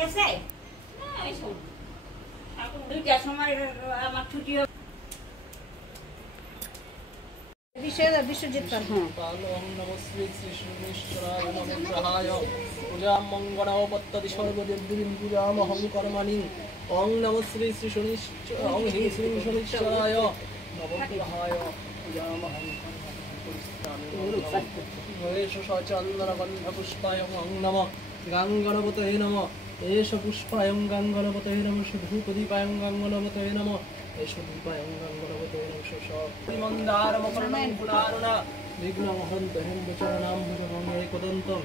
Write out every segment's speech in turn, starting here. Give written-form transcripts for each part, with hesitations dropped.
গেছে দুইটার সময় আমার ছুটি হবে বিশ্বজিৎ পাল ওম নমঃ শ্রী শ্রী শনিশ্চরায় নমঃ গ্রহায় পূজাম মঙ্গলপত্ততি সর্বদেবীং পূজামহং কর্মণি ওম নমঃ শ্রী শ্রী ওম হি শ্রী শনিশ্চরায় নমঃ গ্রহায় পূজামহং এষ চন্দনগন্ধপুষ্পায় নমঃ গাঙ্গণপতয়ে নমঃ এষ পুষ্পায়ং গাঙ্গণপতয়ে নমঃ ধূপদীপায়ং গাঙ্গণপতয়ে নমঃ এষ দীপায়ং গাঙ্গণপতয়ে নমঃ মকরণং বিঘ্নং হরন্তু হেমচরণাম ভুজগং একদন্তং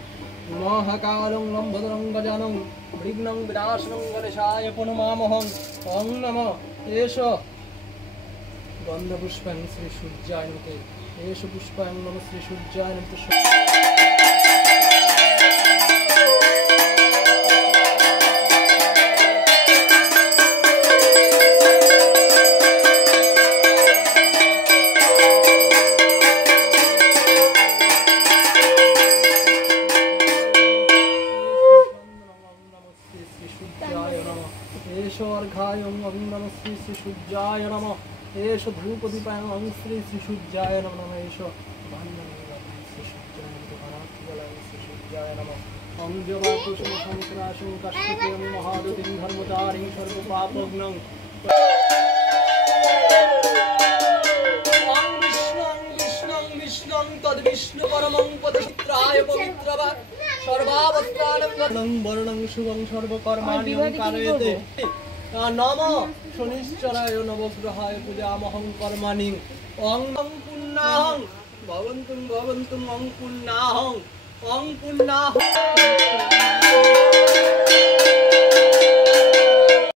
মহাকালং লম্বদরং গজানং বিঘ্নং বিনাশনং গণেশায় প্রণমামহং ওং নমঃ এষ গন্ধপুষ্পং শ্রী সূর্যায় নমঃ एष पुष्पायं नमः श्री सूर्याय नमः एष अर्घायं नमः श्री सूर्याय नमः एष धूपदीपायं ओं श्री सूर्याय नमः एष सूर्याय नमः ओं जवाकुसुम संक्राशं कश्यपेयं महादुतिं धर्मचारिं सर्वपापघ्नं ओं विष्णुं तद्विष्णुपरमं पदचित्राय पवित्रवा सर्वावस्थानं वर्णं शुभं सर्वकर्माणि कारयते नमः शनिश्चराय नवग्रहाय पूजामहं कर्माणि ओं पुण्णाहं भवन्तुं ओं पुण्णाहं